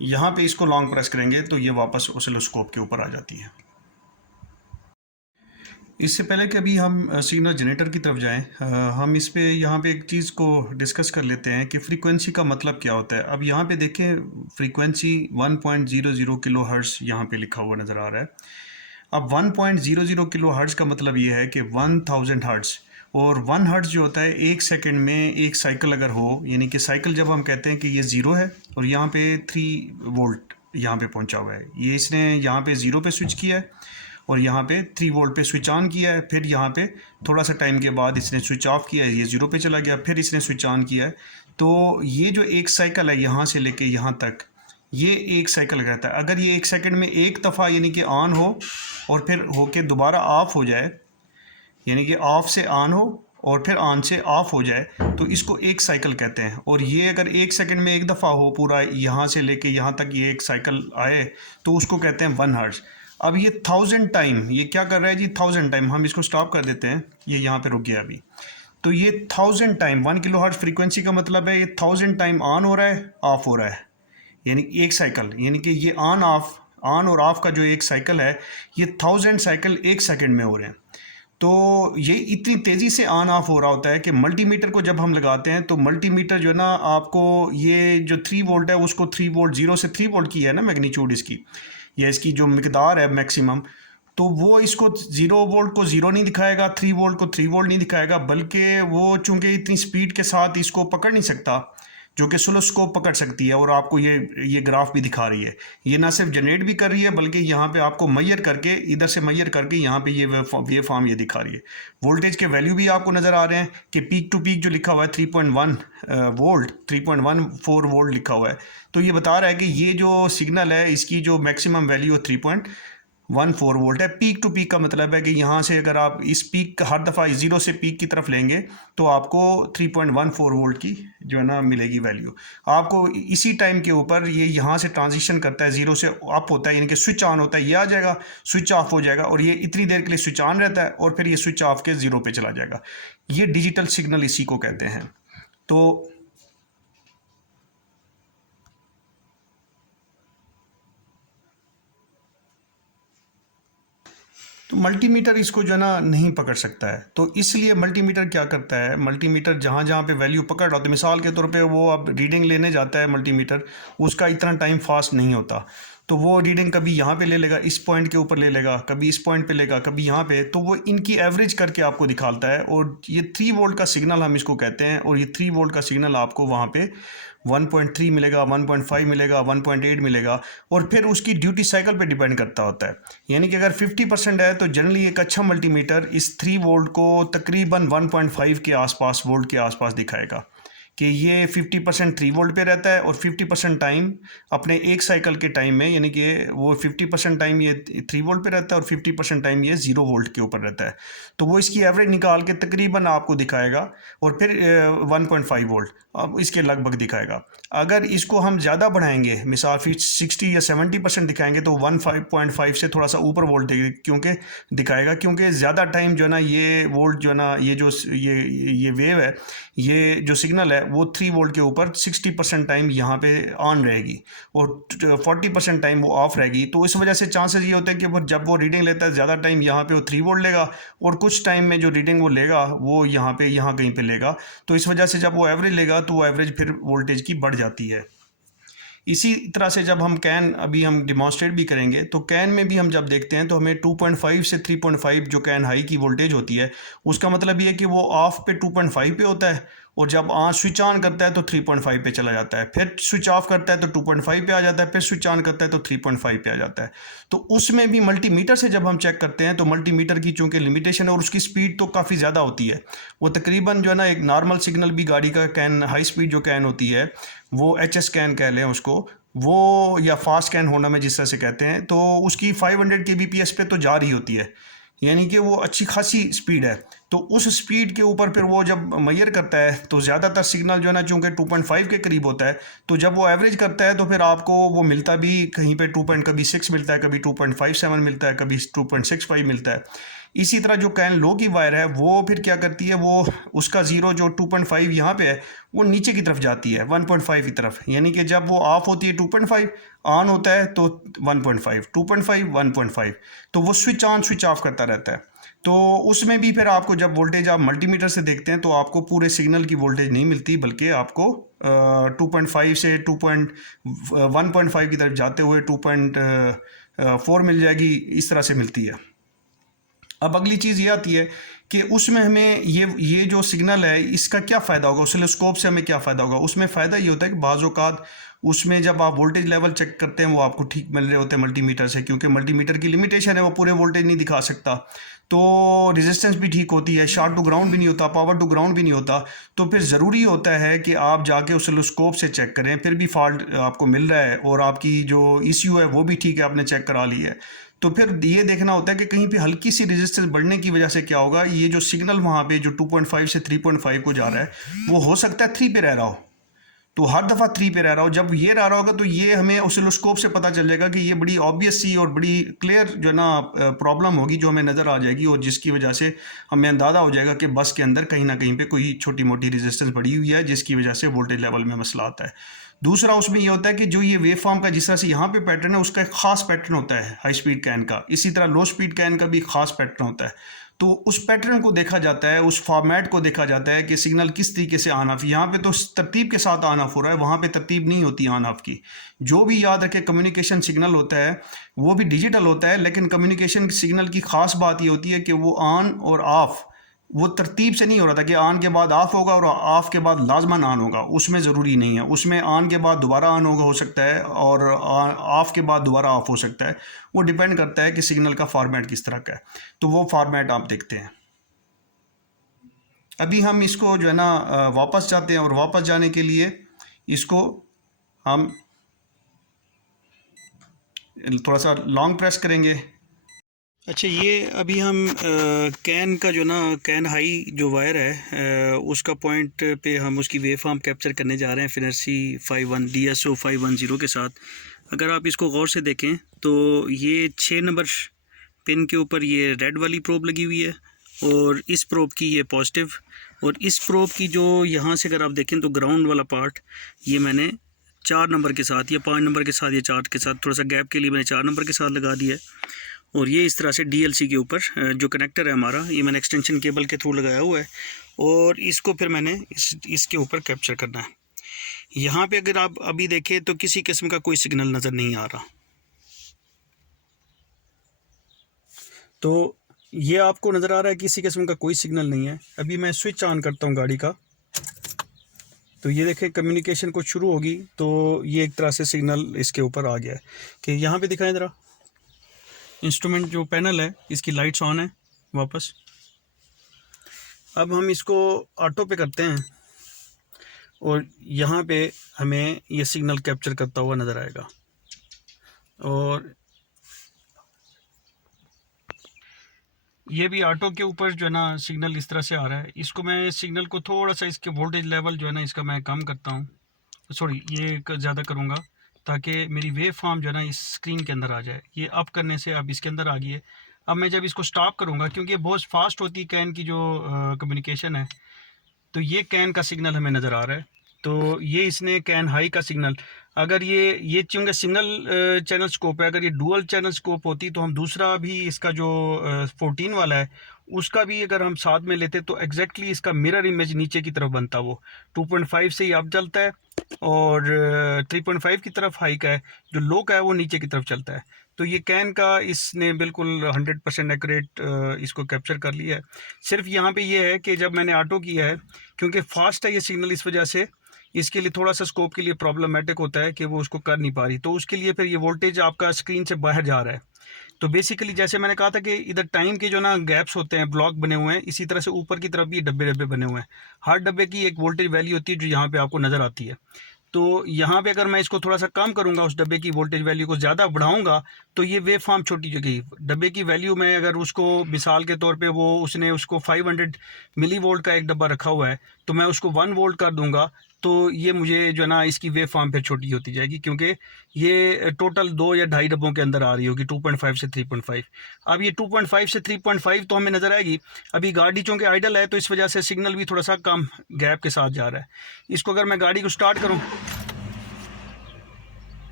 यहाँ पे इसको लॉन्ग प्रेस करेंगे तो ये वापस ऑसिलोस्कोप के ऊपर आ जाती है। इससे पहले कि अभी हम सिग्नल जनरेटर की तरफ जाएं, हम इस पे यहाँ पे एक चीज़ को डिस्कस कर लेते हैं कि फ्रीक्वेंसी का मतलब क्या होता है। अब यहाँ पे देखें, फ्रीक्वेंसी 1.00 किलो हर्ट्ज़ यहाँ पे लिखा हुआ नज़र आ रहा है। अब 1.00 किलो हर्ट्ज़ का मतलब ये है कि 1000 हर्ट्ज़, और 1 हर्ट्ज़ जो होता है 1 सेकंड में एक साइकिल अगर हो, यानी कि साइकिल जब हम कहते हैं कि ये 0 है और यहाँ पे 3 वोल्ट यहाँ पे पहुँचा हुआ है, ये इसने यहाँ पे 0 पे स्विच किया है और यहाँ पे 3 वोल्ट पे स्विच ऑन किया है। फिर यहाँ पे थोड़ा सा टाइम के बाद इसने स्विच ऑफ किया है, ये 0 पे चला गया, फिर इसने स्विच ऑन किया है। तो ये जो एक साइकिल है यहाँ से लेके यहाँ तक, ये एक साइकिल कहता है। अगर ये 1 सेकंड में एक दफ़ा यानी कि ऑन हो और फिर होके दोबारा ऑफ हो जाए, यानी कि ऑफ से ऑन हो और फिर ऑन से ऑफ हो जाए, तो इसको एक साइकिल कहते हैं। और ये अगर 1 सेकंड में एक दफ़ा हो पूरा, यहाँ से लेके यहाँ तक ये एक साइकिल आए, तो उसको कहते हैं 1 हर्ट्ज़। अब ये 1000 टाइम ये क्या कर रहा है जी, 1000 टाइम। हम इसको स्टॉप कर देते हैं, ये यहाँ पे रुक गया अभी। तो ये 1000 टाइम 1 किलोहर्ट्ज फ्रीक्वेंसी का मतलब है ये 1000 टाइम ऑन हो रहा है, ऑफ हो रहा है, यानी एक साइकिल, यानी कि ये ऑन और ऑफ का जो एक साइकिल है ये 1000 साइकिल एक सेकंड में हो रहे हैं। तो ये इतनी तेज़ी से ऑन ऑफ हो रहा होता है कि मल्टीमीटर को जब हम लगाते हैं तो मल्टीमीटर जो है ना, आपको ये जो 3 वोल्ट है उसको 3 वोल्ट, 0 से 3 वोल्ट की है ना मैग्नीट्यूड इसकी, या इसकी जो मिकदार है मैक्सिमम, तो वो इसको 0 वोल्ट को 0 नहीं दिखाएगा, 3 वोल्ट को 3 वोल्ट नहीं दिखाएगा, बल्कि वो चूंकि इतनी स्पीड के साथ इसको पकड़ नहीं सकता जो कि सोलोस्कोप पकड़ सकती है, और आपको ये ग्राफ भी दिखा रही है। ये ना सिर्फ जनरेट भी कर रही है बल्कि यहाँ पे आपको मैयर करके, इधर से मैयर करके यहाँ पे ये वेव फॉर्म ये दिखा रही है। वोल्टेज के वैल्यू भी आपको नज़र आ रहे हैं कि पीक टू पीक जो लिखा हुआ है 3.1 वोल्ट, 3.14 वोल्ट लिखा हुआ है। तो ये बता रहा है कि ये जो सिग्नल है इसकी जो मैक्सिमम वैल्यू 3.14 वोल्ट है। पीक टू पीक का मतलब है कि यहाँ से अगर आप इस पीक हर दफ़ा 0 से पीक की तरफ लेंगे तो आपको 3.14 वोल्ट की जो है ना मिलेगी वैल्यू आपको। इसी टाइम के ऊपर ये यहाँ से ट्रांजिशन करता है, 0 से अप होता है, यानी कि स्विच ऑन होता है, ये आ जाएगा, स्विच ऑफ हो जाएगा, और ये इतनी देर के लिए स्विच ऑन रहता है और फिर ये स्विच ऑफ के 0 पे चला जाएगा। ये डिजिटल सिग्नल इसी को कहते हैं। तो मल्टीमीटर इसको जो है ना नहीं पकड़ सकता है, तो इसलिए मल्टीमीटर क्या करता है, मल्टीमीटर जहाँ जहाँ पे वैल्यू पकड़ रहा होता है, मिसाल के तौर पे वो अब रीडिंग लेने जाता है मल्टीमीटर, उसका इतना टाइम फास्ट नहीं होता, तो वो रीडिंग कभी यहाँ पे ले लेगा, इस पॉइंट के ऊपर ले लेगा, कभी इस पॉइंट पे लेगा, कभी यहाँ पे, तो वो इनकी एवरेज करके आपको दिखाता है। और ये 3 वोल्ट का सिग्नल हम इसको कहते हैं, और ये 3 वोल्ट का सिग्नल आपको वहाँ पे 1.3 मिलेगा, 1.5 मिलेगा, 1.8 मिलेगा, और फिर उसकी ड्यूटी साइकिल पे डिपेंड करता होता है। यानी कि अगर 50% है तो जनरली एक अच्छा मल्टीमीटर इस 3 वोल्ट को तकरीबन 1.5 के आसपास, वोल्ट के आसपास दिखाएगा कि ये 50% 3 वोल्ट पे रहता है, और 50% टाइम अपने एक साइकिल के टाइम में, यानी कि वो 50% टाइम ये 3 वोल्ट पे रहता है और 50% टाइम ये 0 वोल्ट के ऊपर रहता है। तो वो इसकी एवरेज निकाल के तकरीबन आपको दिखाएगा, और फिर 1.5 वोल्ट अब इसके लगभग दिखाएगा। अगर इसको हम ज़्यादा बढ़ाएंगे, मिसाल फिर 60 या 70% दिखाएंगे, तो 1.5 से थोड़ा सा ऊपर वोल्ट क्योंकि दिखाएगा, क्योंकि ज़्यादा टाइम जो है ना ये वोल्ट जो है ना, ये जो ये वेव है, ये जो सिग्नल है वो 3 वोल्ट के ऊपर 60% टाइम यहाँ पे ऑन रहेगी और 40% टाइम वो ऑफ रहेगी। तो इस वजह से चांसेस ये होते हैं कि जब वो रीडिंग लेता है ज़्यादा टाइम यहाँ पे वो 3 वोल्ट लेगा, और कुछ टाइम में जो रीडिंग वो लेगा वो यहाँ कहीं पे लेगा। तो इस वजह से जब वो एवरेज लेगा तो वो एवरेज फिर वोल्टेज की बढ़ जाती है। इसी तरह से जब हम कैन अभी हम डिमॉन्स्ट्रेट भी करेंगे, तो कैन में भी हम जब देखते हैं तो हमें 2.5 से 3.5 जो कैन हाई की वोल्टेज होती है, उसका मतलब ये है कि वो ऑफ पे 2.5 पे होता है, और जब स्विच ऑन करता है तो 3.5 पे चला जाता है, फिर स्विच ऑफ करता है तो 2.5 पे आ जाता है, फिर स्विच ऑन करता है तो 3.5 पे आ जाता है। तो उसमें भी मल्टीमीटर से जब हम चेक करते हैं तो मल्टीमीटर की चूँकि लिमिटेशन है और उसकी स्पीड तो काफ़ी ज़्यादा होती है, वो तकरीबन जो है ना एक नॉर्मल सिग्नल भी गाड़ी का कैन, हाई स्पीड जो कैन होती है वो HS कैन कह लें उसको, वो या फास्ट कैन होना में जिस तरह से कहते हैं, तो उसकी 500 kbps पे तो जा रही होती है, यानी कि वो अच्छी खासी स्पीड है। तो उस स्पीड के ऊपर फिर वो जब मैयर करता है तो ज़्यादातर सिग्नल जो है ना चूँकि 2.5 के करीब होता है, तो जब वो एवरेज करता है तो फिर आपको वो मिलता भी कहीं पे कभी 6 मिलता है, कभी 2.57 मिलता है, कभी 2.65 मिलता है। इसी तरह जो कैन लो की वायर है वो फिर क्या करती है, वो उसका ज़ीरो जो 2.5 यहाँ पे है वो नीचे की तरफ जाती है 1.5 की तरफ, यानी कि जब वो ऑफ होती है 2.5, ऑन होता है तो 1.5, 2.5, 1.5, तो वो स्विच ऑन स्विच ऑफ करता रहता है। तो उसमें भी फिर आपको जब वोल्टेज आप मल्टीमीटर से देखते हैं तो आपको पूरे सिग्नल की वोल्टेज नहीं मिलती, बल्कि आपको 2.5 से 1.5 की तरफ जाते हुए 2.4 मिल जाएगी, इस तरह से मिलती है। अब अगली चीज़ ये आती है कि उसमें हमें ये जो सिग्नल है इसका क्या फ़ायदा होगा, ऑसिलोस्कोप से हमें क्या फ़ायदा होगा। उसमें फ़ायदा ये होता है कि बाज़ औक़ात उसमें जब आप वोल्टेज लेवल चेक करते हैं वो आपको ठीक मिल रहे होते हैं मल्टीमीटर से, क्योंकि मल्टीमीटर की लिमिटेशन है, वो पूरे वोल्टेज नहीं दिखा सकता, तो रेजिस्टेंस भी ठीक होती है, शॉर्ट टू ग्राउंड भी नहीं होता, पावर टू ग्राउंड भी नहीं होता। तो फिर ज़रूरी होता है कि आप जाके ऑसिलोस्कोप से चेक करें, फिर भी फॉल्ट आपको मिल रहा है और आपकी जो इश्यू है वो भी ठीक है, आपने चेक करा ली है, तो फिर ये देखना होता है कि कहीं पे हल्की सी रेजिस्टेंस बढ़ने की वजह से क्या होगा, ये जो सिग्नल वहाँ पे जो 2.5 से 3.5 को जा रहा है वो हो सकता है 3 पे रह रहा हो, तो हर दफ़ा 3 पे रह रहा हो, जब ये रह रहा होगा तो ये हमें ऑसिलोस्कोप से पता चल जाएगा कि ये बड़ी ऑब्वियस सी और बड़ी क्लियर जो है ना प्रॉब्लम होगी जो हमें नज़र आ जाएगी, और जिसकी वजह से हमें अंदाज़ा हो जाएगा कि बस के अंदर कहीं ना कहीं पे कोई छोटी मोटी रेजिस्टेंस बढ़ी हुई है जिसकी वजह से वोल्टेज लेवल में मसला आता है। दूसरा उसमें ये होता है कि जो ये वेव फॉर्म का जिस तरह से यहाँ पे पैटर्न है उसका एक खास पैटर्न होता है हाई स्पीड कैन का, इसी तरह लो स्पीड कैन का भी खास पैटर्न होता है। तो उस पैटर्न को देखा जाता है, उस फॉर्मेट को देखा जाता है कि सिग्नल किस तरीके से ऑन ऑफ, यहाँ पे तो तरतीब के साथ ऑन ऑफ हो रहा है, वहाँ पे तरतीब नहीं होती ऑन ऑफ की। जो भी याद रखे कम्युनिकेशन सिग्नल होता है वो भी डिजिटल होता है, लेकिन कम्युनिकेशन सिग्नल की खास बात ये होती है कि वो ऑन और ऑफ वो तरतीब से नहीं हो रहा था कि ऑन के बाद ऑफ होगा और ऑफ के बाद लाजमन ऑन होगा, उसमें ज़रूरी नहीं है। उसमें ऑन के बाद दोबारा ऑन होगा हो सकता है और ऑफ के बाद दोबारा ऑफ हो सकता है, वो डिपेंड करता है कि सिग्नल का फॉर्मेट किस तरह का है। तो वो फॉर्मेट आप देखते हैं। अभी हम इसको जो है ना वापस जाते हैं, और वापस जाने के लिए इसको हम थोड़ा सा लॉन्ग प्रेस करेंगे। अच्छा, ये अभी हम कैन का जो ना कैन हाई जो वायर है उसका पॉइंट पे हम उसकी वेव फॉर्म कैप्चर करने जा रहे हैं फिनर्सी 51 DSO 510 के साथ। अगर आप इसको गौर से देखें तो ये 6 नंबर पिन के ऊपर ये रेड वाली प्रोब लगी हुई है, और इस प्रोब की ये पॉजिटिव, और इस प्रोब की जो यहाँ से अगर आप देखें तो ग्राउंड वाला पार्ट ये मैंने 4 नंबर के साथ या 5 नंबर के साथ या 4 के साथ, थोड़ा सा गैप के लिए मैंने 4 नंबर के साथ लगा दिया है। और ये इस तरह से DLC के ऊपर जो कनेक्टर है हमारा, ये मैंने एक्सटेंशन केबल के थ्रू लगाया हुआ है, और इसको फिर मैंने इसके ऊपर कैप्चर करना है। यहाँ पे अगर आप अभी देखें तो किसी किस्म का कोई सिग्नल नज़र नहीं आ रहा। तो ये आपको नज़र आ रहा है किसी किस्म का कोई सिग्नल नहीं है। अभी मैं स्विच ऑन करता हूँ गाड़ी का, तो ये देखें कम्युनिकेशन कुछ शुरू होगी तो ये एक तरह से सिग्नल इसके ऊपर आ गया है कि यहाँ पे दिखाएं ज़रा, इंस्ट्रूमेंट जो पैनल है इसकी लाइट्स ऑन है वापस। अब हम इसको ऑटो पे करते हैं और यहाँ पे हमें ये सिग्नल कैप्चर करता हुआ नज़र आएगा, और ये भी ऑटो के ऊपर जो है ना सिग्नल इस तरह से आ रहा है। इसको मैं सिग्नल को थोड़ा सा इसके वोल्टेज लेवल जो है ना इसका मैं कम करता हूँ, सॉरी ये ज़्यादा करूँगा ताकि मेरी वेव फॉर्म जो है ना इस स्क्रीन के अंदर आ जाए। ये अप करने से अब इसके अंदर आ गई है। अब मैं जब इसको स्टॉप करूँगा, क्योंकि ये बहुत फास्ट होती है कैन की जो कम्युनिकेशन है, तो ये कैन का सिग्नल हमें नज़र आ रहा है। तो ये इसने कैन हाई का सिग्नल, अगर ये चूँकि सिंगल चैनल स्कोप है, अगर ये डुअल चैनल स्कोप होती तो हम दूसरा भी इसका जो 14 वाला है उसका भी अगर हम साथ में लेते तो एग्जैक्टली इसका मिरर इमेज नीचे की तरफ बनता। वो 2.5 से ही अप चलता है और 3.5 की तरफ हाई का है, जो लो का है वो नीचे की तरफ चलता है। तो ये कैन का इसने बिल्कुल 100% एक्यूरेट इसको कैप्चर कर लिया है। सिर्फ यहाँ पे ये है कि जब मैंने ऑटो किया है, क्योंकि फास्ट है ये सिग्नल, इस वजह से इसके लिए थोड़ा सा स्कोप के लिए प्रॉब्लमेटिक होता है कि वो उसको कर नहीं पा रही, तो उसके लिए फिर ये वोल्टेज आपका स्क्रीन से बाहर जा रहा है। तो बेसिकली जैसे मैंने कहा था कि इधर टाइम के जो ना गैप्स होते हैं, ब्लॉक बने हुए हैं, इसी तरह से ऊपर की तरफ भी डब्बे डब्बे बने हुए हैं। हर डब्बे की एक वोल्टेज वैल्यू होती है जो यहाँ पे आपको नज़र आती है। तो यहाँ पे अगर मैं इसको थोड़ा सा कम करूँगा, उस डब्बे की वोल्टेज वैल्यू को ज़्यादा बढ़ाऊँगा, तो ये वेव फॉर्म छोटी जगह डब्बे की वैल्यू में, अगर उसको मिसाल के तौर पे वो उसने उसको 500 मिली वोल्ट का एक डब्बा रखा हुआ है, तो मैं उसको 1 वोल्ट कर दूँगा, तो ये मुझे जो है ना इसकी वेव फॉर्म फिर छोटी होती जाएगी, क्योंकि ये टोटल 2 या ढाई डब्बों के अंदर आ रही होगी 2.5 से 3.5। अब ये 2.5 से 3.5 तो हमें नज़र आएगी। अभी गाड़ी चूँकि आइडल है तो इस वजह से सिग्नल भी थोड़ा सा कम गैप के साथ जा रहा है। इसको अगर मैं गाड़ी को स्टार्ट करूँ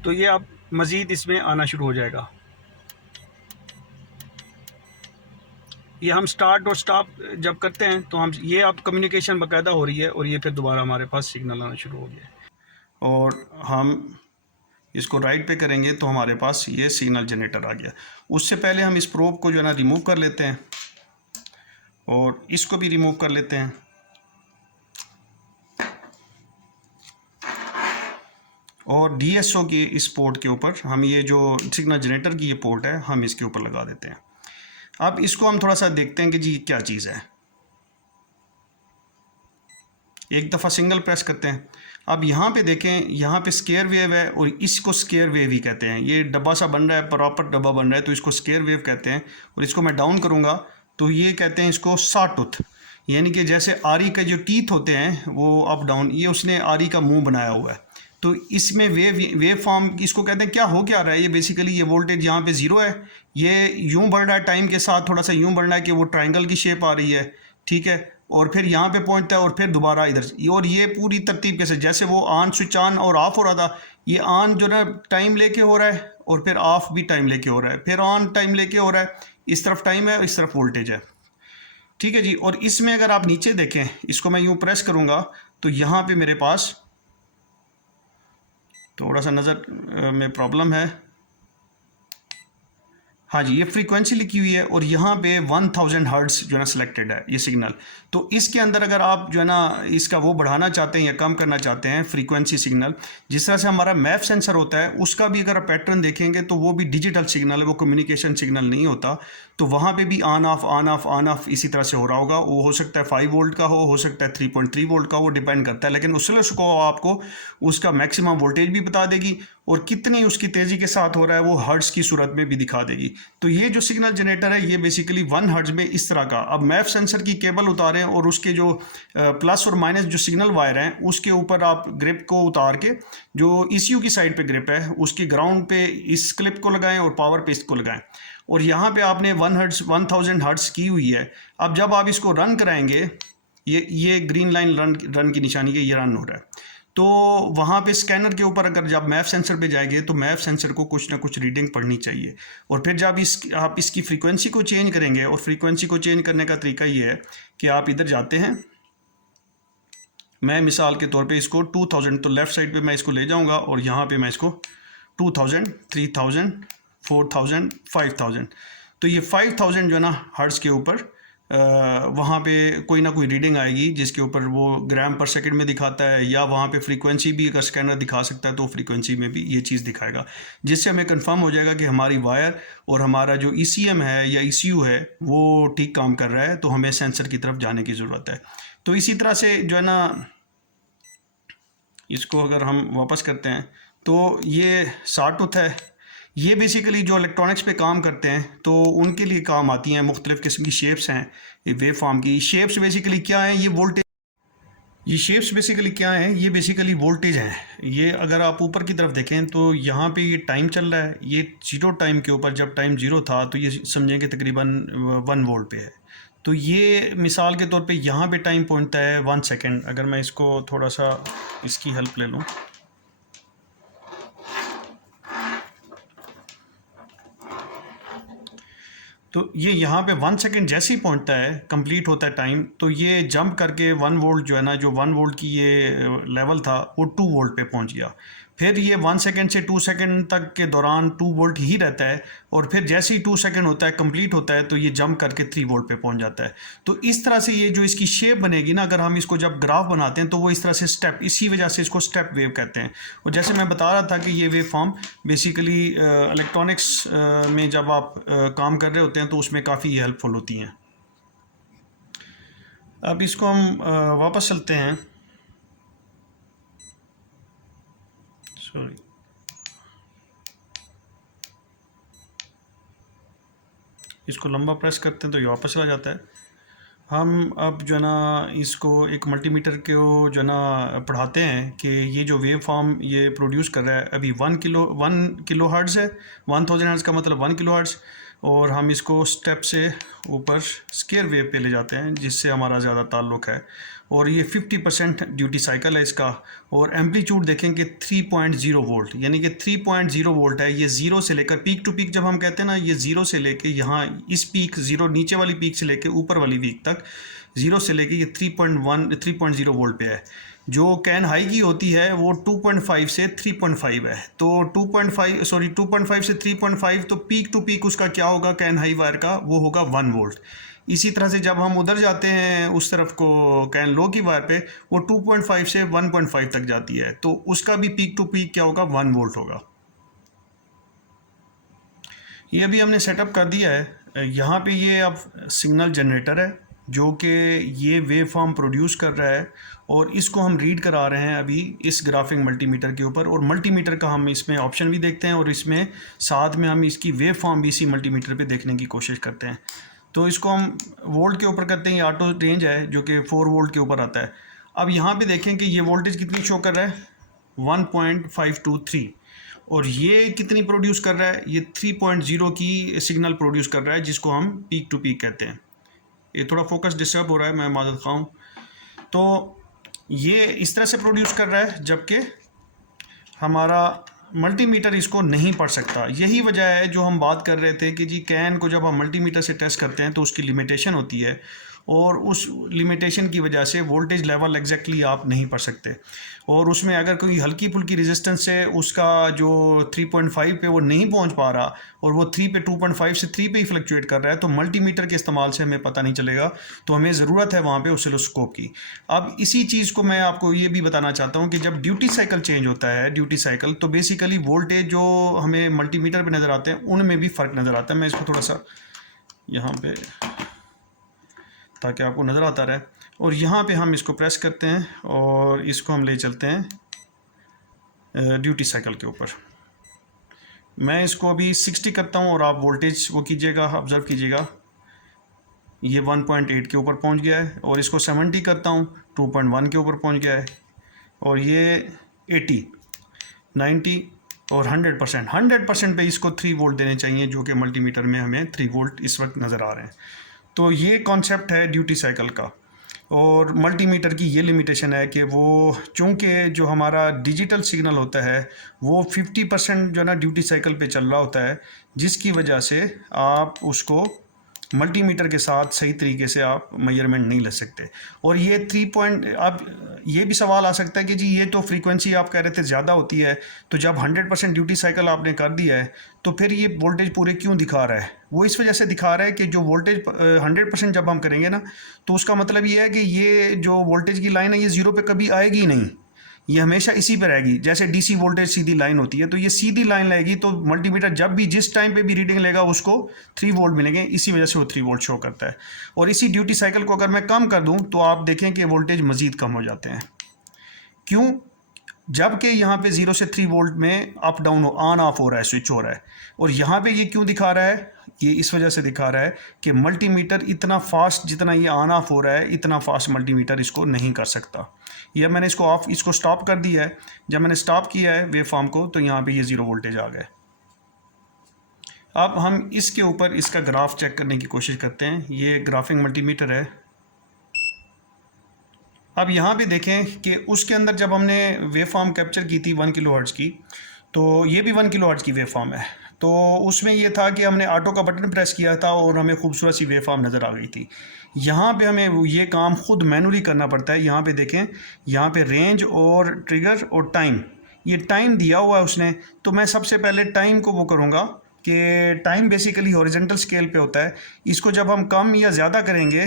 तो ये अब मज़ीद इसमें आना शुरू हो जाएगा। ये हम स्टार्ट और स्टॉप जब करते हैं तो हम ये अब कम्युनिकेशन बाकायदा हो रही है, और ये फिर दोबारा हमारे पास सिग्नल आना शुरू हो गया है। और हम इसको राइट पे करेंगे तो हमारे पास ये सिग्नल जनरेटर आ गया। उससे पहले हम इस प्रोब को जो है ना रिमूव कर लेते हैं, और इसको भी रिमूव कर लेते हैं। और DSO के इस पोर्ट के ऊपर हम ये जो सिग्नल जनरेटर की ये पोर्ट है हम इसके ऊपर लगा देते हैं। अब इसको हम थोड़ा सा देखते हैं कि जी क्या चीज़ है। एक दफ़ा सिंगल प्रेस करते हैं। अब यहाँ पे देखें, यहाँ पे स्केयर वेव है और इसको स्केयर वेव ही कहते हैं। ये डब्बा सा बन रहा है, प्रॉपर डब्बा बन रहा है, तो इसको स्केयर वेव कहते हैं। और इसको मैं डाउन करूँगा तो ये कहते हैं इसको सॉटूथ। यानी कि जैसे आरी का जो टीथ होते हैं वो अप डाउन, ये उसने आरी का मुंह बनाया हुआ है। तो इसमें वेव फॉर्म इसको कहते हैं। क्या हो क्या रहा है, ये बेसिकली ये वोल्टेज यहाँ पे ज़ीरो है, ये यूं बढ़ रहा है टाइम के साथ, थोड़ा सा यूं बढ़ रहा है कि वो ट्रायंगल की शेप आ रही है, ठीक है, और फिर यहाँ पे पहुँचता है और फिर दोबारा इधर, और ये पूरी तरतीब कैसे, जैसे वो ऑन स्विच ऑन और ऑफ हो रहा था, ये ऑन जो ना टाइम लेके हो रहा है और फिर ऑफ भी टाइम लेके हो रहा है, फिर ऑन टाइम लेके हो रहा है, इस तरफ टाइम है, इस तरफ वोल्टेज है, ठीक है जी। और इसमें अगर आप नीचे देखें, इसको मैं यूँ प्रेस करूँगा तो यहाँ पे मेरे पास थोड़ा सा नज़र में प्रॉब्लम है, हाँ जी, ये फ्रीक्वेंसी लिखी हुई है और यहाँ पे 1000 हर्ट्ज़ जो है ना सिलेक्टेड है ये सिग्नल। तो इसके अंदर अगर आप जो है ना इसका वो बढ़ाना चाहते हैं या कम करना चाहते हैं फ्रीक्वेंसी सिग्नल, जिस तरह से हमारा मैप सेंसर होता है उसका भी अगर आप पैटर्न देखेंगे तो वो भी डिजिटल सिग्नल है, वो कम्युनिकेशन सिग्नल नहीं होता। तो वहाँ पे भी on off on off on off इसी तरह से हो रहा होगा। वो हो सकता है 5 वोल्ट का हो सकता है 3.3 वोल्ट का, वो डिपेंड करता है। लेकिन ऑसिलोस्कोप आपको उसका मैक्सिमम वोल्टेज भी बता देगी और कितनी उसकी तेज़ी के साथ हो रहा है वो हर्ट्ज़ की सूरत में भी दिखा देगी। तो ये जो सिग्नल जनरेटर है ये बेसिकली 1 हर्ट्ज़ में इस तरह का। अब मैप सेंसर की केबल उतारें और उसके जो प्लस और माइनस जो सिग्नल वायर हैं उसके ऊपर आप ग्रिप को उतार के, जो ECU की साइड पे ग्रिप है उसकी ग्राउंड पे इस क्लिप को लगाएं और पावर पे इसको लगाएं, और यहाँ पे आपने 1000 हर्ट्ज़ की हुई है। अब जब आप इसको रन कराएंगे, ये ग्रीन लाइन रन की निशानी है, ये रन हो रहा है। तो वहाँ पे स्कैनर के ऊपर अगर जब मैप सेंसर पे जाएंगे तो मैप सेंसर को कुछ ना कुछ रीडिंग पढ़नी चाहिए। और फिर जब आप इसकी फ्रीक्वेंसी को चेंज करेंगे, और फ्रीक्वेंसी को चेंज करने का तरीका ये है कि आप इधर जाते हैं, मैं मिसाल के तौर पे इसको 2000, तो लेफ़्ट साइड पे मैं इसको ले जाऊंगा और यहाँ पे मैं इसको 2000, 3000, 4000, 5000, तो ये 5000 जो है ना हर्ट्ज़ के ऊपर वहाँ पे कोई ना कोई रीडिंग आएगी जिसके ऊपर वो ग्राम पर सेकंड में दिखाता है, या वहाँ पे फ्रीक्वेंसी भी अगर स्कैनर दिखा सकता है तो फ्रीक्वेंसी में भी ये चीज़ दिखाएगा, जिससे हमें कंफर्म हो जाएगा कि हमारी वायर और हमारा जो ECM है या ECU है वो ठीक काम कर रहा है। तो हमें सेंसर की तरफ जाने की ज़रूरत है। तो इसी तरह से जो है ना, इसको अगर हम वापस करते हैं तो ये साटूथ है, ये बेसिकली जो इलेक्ट्रॉनिक्स पे काम करते हैं तो उनके लिए काम आती हैं। मुख्तलिफ़ किस्म की शेप्स हैं ये वेव फॉर्म की। शेप्स बेसिकली क्या हैं, ये वोल्टेज, ये शेप्स बेसिकली क्या हैं, ये बेसिकली वोल्टेज हैं। ये अगर आप ऊपर की तरफ देखें तो यहाँ पे ये टाइम चल रहा है, ये जीरो टाइम के ऊपर, जब टाइम जीरो था तो ये समझें कि तकरीबन 1 वोल्ट पे है। तो ये मिसाल के तौर पे यहाँ पे टाइम पहुँचता है 1 सेकेंड। अगर मैं इसको थोड़ा सा इसकी हेल्प ले लूँ, तो ये यहाँ पे 1 सेकेंड जैसे ही पहुँचता है, कंप्लीट होता है टाइम, तो ये जंप करके 1 वोल्ट जो है ना, जो 1 वोल्ट की ये लेवल था वो 2 वोल्ट पे पहुँच गया। फिर ये 1 सेकेंड से 2 सेकेंड तक के दौरान 2 वोल्ट ही रहता है, और फिर जैसे ही 2 सेकेंड होता है कंप्लीट होता है तो ये जंप करके 3 वोल्ट पे पहुँच जाता है। तो इस तरह से ये जो इसकी शेप बनेगी ना, अगर हम इसको जब ग्राफ बनाते हैं तो वो इस तरह से स्टेप, इसी वजह से इसको स्टेप वेव कहते हैं। और जैसे मैं बता रहा था कि ये वेव फॉर्म बेसिकली इलेक्ट्रॉनिक्स में जब आप काम कर रहे होते हैं तो उसमें काफ़ी हेल्पफुल होती हैं। अब इसको हम वापस चलते हैं, सॉरी, इसको लंबा प्रेस करते हैं तो ये वापस चला जाता है। हम अब जो है ना इसको एक मल्टीमीटर को जो है ना पढ़ाते हैं कि ये जो वेव फॉर्म ये प्रोड्यूस कर रहा है अभी 1 किलो हर्ट्ज़ है। 1000 हर्ट्ज़ का मतलब 1 किलो हर्ट्ज़, और हम इसको स्टेप से ऊपर स्केयर वेव पे ले जाते हैं जिससे हमारा ज़्यादा ताल्लुक़ है। और ये 50% ड्यूटी साइकिल है इसका, और एम्पलीट्यूड देखेंगे 3.0 वोल्ट, यानी कि 3.0 वोल्ट है। ये ज़ीरो से लेकर पीक टू पीक, जब हम कहते हैं ना, ये ज़ीरो से लेके यहाँ इस पीक ज़ीरो नीचे वाली पीक से लेके ऊपर वाली पीक तक, ज़ीरो से लेके ये 3.0 वोल्ट पे है। जो कैन हाई की होती है वो 2.5 से 3.5 है। तो 2.5 से 3.5, तो पीक टू पीक उसका क्या होगा कैन हाई वायर का, वो होगा 1 वोल्ट। इसी तरह से जब हम उधर जाते हैं उस तरफ को कैन लो की वायर पे, वो 2.5 से 1.5 तक जाती है, तो उसका भी पीक टू पीक क्या होगा, 1 वोल्ट होगा। ये अभी हमने सेटअप कर दिया है। यहाँ पे ये अब सिग्नल जनरेटर है जो कि ये वेव फॉर्म प्रोड्यूस कर रहा है, और इसको हम रीड करा रहे हैं अभी इस ग्राफिंग मल्टीमीटर के ऊपर। और मल्टीमीटर का हम इसमें ऑप्शन भी देखते हैं, और इसमें साथ में हम इसकी वेव फॉर्म भी इसी मल्टीमीटर पे देखने की कोशिश करते हैं। तो इसको हम वोल्ट के ऊपर करते हैं, ये ऑटो रेंज है जो कि 4 वोल्ट के ऊपर आता है। अब यहाँ पे देखें कि ये वोल्टेज कितनी शो कर रहा है, 1.523, और ये कितनी प्रोड्यूस कर रहा है, ये 3.0 की सिग्नल प्रोड्यूस कर रहा है, जिसको हम पीक टू पीक कहते हैं। ये थोड़ा फोकस डिस्टर्ब हो रहा है, मैं माजरत खाऊं। तो ये इस तरह से प्रोड्यूस कर रहा है, जबकि हमारा मल्टीमीटर इसको नहीं पढ़ सकता। यही वजह है जो हम बात कर रहे थे कि जी कैन को जब हम मल्टीमीटर से टेस्ट करते हैं तो उसकी लिमिटेशन होती है, और उस लिमिटेशन की वजह से वोल्टेज लेवल एग्जैक्टली आप नहीं पढ़ सकते। और उसमें अगर कोई हल्की फुल्की रेजिस्टेंस से उसका जो 3.5 पे वो नहीं पहुंच पा रहा और वो 3 पे 2.5 से 3 पे ही फ्लक्चुएट कर रहा है, तो मल्टीमीटर के इस्तेमाल से हमें पता नहीं चलेगा। तो हमें ज़रूरत है वहाँ पे ऑसिलोस्कोप की। अब इसी चीज़ को मैं आपको ये भी बताना चाहता हूँ कि जब ड्यूटी साइकिल चेंज होता है, ड्यूटी साइकिल, तो बेसिकली वोल्टेज जो हमें मल्टीमीटर पर नज़र आते हैं उनमें भी फ़र्क नज़र आता है। मैं इसको थोड़ा सा यहाँ पे ताकि आपको नज़र आता रहे, और यहाँ पे हम इसको प्रेस करते हैं और इसको हम ले चलते हैं ड्यूटी साइकिल के ऊपर। मैं इसको अभी 60 करता हूँ और आप वोल्टेज वो कीजिएगा, ऑब्ज़र्व कीजिएगा, ये 1.8 के ऊपर पहुँच गया है। और इसको 70 करता हूँ, 2.1 के ऊपर पहुँच गया है। और ये 80, 90 और 100% पे इसको 3 वोल्ट देने चाहिए, जो कि मल्टीमीटर में हमें 3 वोल्ट इस वक्त नज़र आ रहे हैं। तो ये कॉन्सेप्ट है ड्यूटी साइकिल का। और मल्टीमीटर की ये लिमिटेशन है कि वो चूँकि जो हमारा डिजिटल सिग्नल होता है वो 50% जो है ना ड्यूटी साइकिल पे चल रहा होता है, जिसकी वजह से आप उसको मल्टीमीटर के साथ सही तरीके से आप मेजरमेंट नहीं ले सकते। और ये 3 पॉइंट, अब ये भी सवाल आ सकता है कि जी ये तो फ्रीक्वेंसी आप कह रहे थे ज़्यादा होती है, तो जब 100% ड्यूटी साइकिल आपने कर दिया है तो फिर ये वोल्टेज पूरे क्यों दिखा रहा है? वो इस वजह से दिखा रहा है कि जो वोल्टेज 100% जब हम करेंगे ना, तो उसका मतलब ये है कि ये जो वोल्टेज की लाइन है ये 0 पे कभी आएगी ही नहीं, ये हमेशा इसी पे रहेगी। जैसे डीसी वोल्टेज सीधी लाइन होती है, तो ये सीधी लाइन लगेगी, तो मल्टीमीटर जब भी जिस टाइम पे भी रीडिंग लेगा उसको 3 वोल्ट मिलेंगे, इसी वजह से वो 3 वोल्ट शो करता है। और इसी ड्यूटी साइकिल को अगर मैं कम कर दूं तो आप देखें कि वोल्टेज मज़ीद कम हो जाते हैं। क्यों? जबकि यहाँ पे 0 से 3 वोल्ट में अप डाउन ऑन ऑफ हो रहा है, स्विच हो रहा है। और यहाँ पे ये क्यों दिखा रहा है? ये इस वजह से दिखा रहा है कि मल्टीमीटर इतना फास्ट, जितना ये ऑन ऑफ हो रहा है, इतना फास्ट मल्टीमीटर इसको नहीं कर सकता। यह मैंने इसको स्टॉप कर दिया है। जब मैंने स्टॉप किया है वेव फॉर्म को, तो यहाँ पे ये 0 वोल्टेज आ गए। अब हम इसके ऊपर इसका ग्राफ चेक करने की कोशिश करते हैं। ये ग्राफिंग मल्टीमीटर है। अब यहाँ पे देखें कि उसके अंदर जब हमने वेव फॉर्म कैप्चर की थी 1 किलोहर्ट्ज़ की, तो ये भी 1 किलोहर्ट्ज़ की वेव फॉर्म है। तो उसमें ये था कि हमने ऑटो का बटन प्रेस किया था और हमें खूबसूरत सी वेव फॉर्म नज़र आ गई थी। यहाँ पे हमें ये काम खुद मैनुअली करना पड़ता है। यहाँ पे देखें, यहाँ पे रेंज और ट्रिगर और टाइम, ये टाइम दिया हुआ है उसने। तो मैं सबसे पहले टाइम को वो करूँगा कि टाइम बेसिकली हॉरिजॉन्टल स्केल पे होता है। इसको जब हम कम या ज़्यादा करेंगे,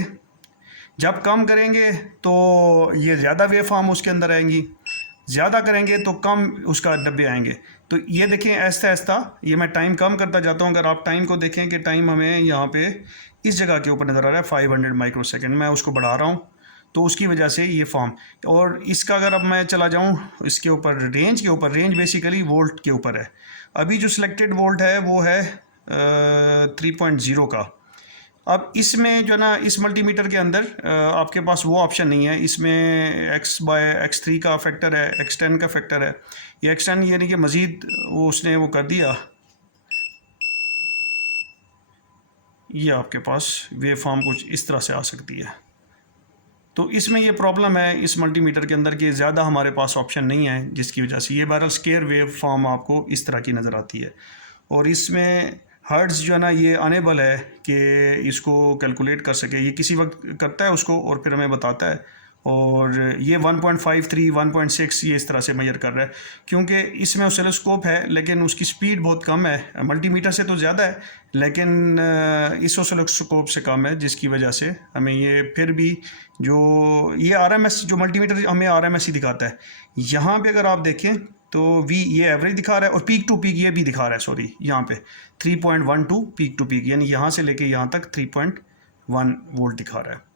जब कम करेंगे तो ये ज़्यादा वेव फॉर्म उसके अंदर आएंगी, ज़्यादा करेंगे तो कम उसका डब्बे आएंगे। तो ये देखें आहिस्ता आहिस्ता ये मैं टाइम कम करता जाता हूँ। अगर आप टाइम को देखें कि टाइम हमें यहाँ पे इस जगह के ऊपर नज़र आ रहा है 500 माइक्रोसेकंड, मैं उसको बढ़ा रहा हूँ, तो उसकी वजह से ये फॉर्म। और इसका अगर अब मैं चला जाऊँ इसके ऊपर, रेंज के ऊपर, रेंज बेसिकली वोल्ट के ऊपर है। अभी जो सिलेक्टेड वोल्ट है वो है 3.0 का। अब इसमें जो ना, इस मल्टीमीटर के अंदर आपके पास वो ऑप्शन नहीं है। इसमें x/x3 का फैक्टर है, x10 का फैक्टर है। ये x10 यानी कि मज़ीद वो उसने वो कर दिया, ये आपके पास वेव फॉर्म कुछ इस तरह से आ सकती है। तो इसमें ये प्रॉब्लम है इस मल्टीमीटर के अंदर कि ज़्यादा हमारे पास ऑप्शन नहीं है, जिसकी वजह से ये बहरहाल स्केयर वेव फॉर्म आपको इस तरह की नज़र आती है। और इसमें हर्ट्ज़ जो है ना, ये अनेबल है कि इसको कैलकुलेट कर सके। ये किसी वक्त करता है उसको और फिर हमें बताता है। और ये 1.53, 1.6 ये इस तरह से मेजर कर रहा है, क्योंकि इसमें ऑसिलोस्कोप है लेकिन उसकी स्पीड बहुत कम है। मल्टीमीटर से तो ज़्यादा है लेकिन इस ऑसिलोस्कोप से कम है, जिसकी वजह से हमें ये फिर भी जो ये RMS, जो मल्टीमीटर हमें RMS ही दिखाता है। यहाँ पे अगर आप देखें तो ये एवरेज दिखा रहा है और पीक टू पीक ये भी दिखा रहा है, सॉरी, यहाँ पे 3.12 पीक टू पीक, यानी यहाँ से लेके यहाँ तक 3.1 वोल्ट दिखा रहा है।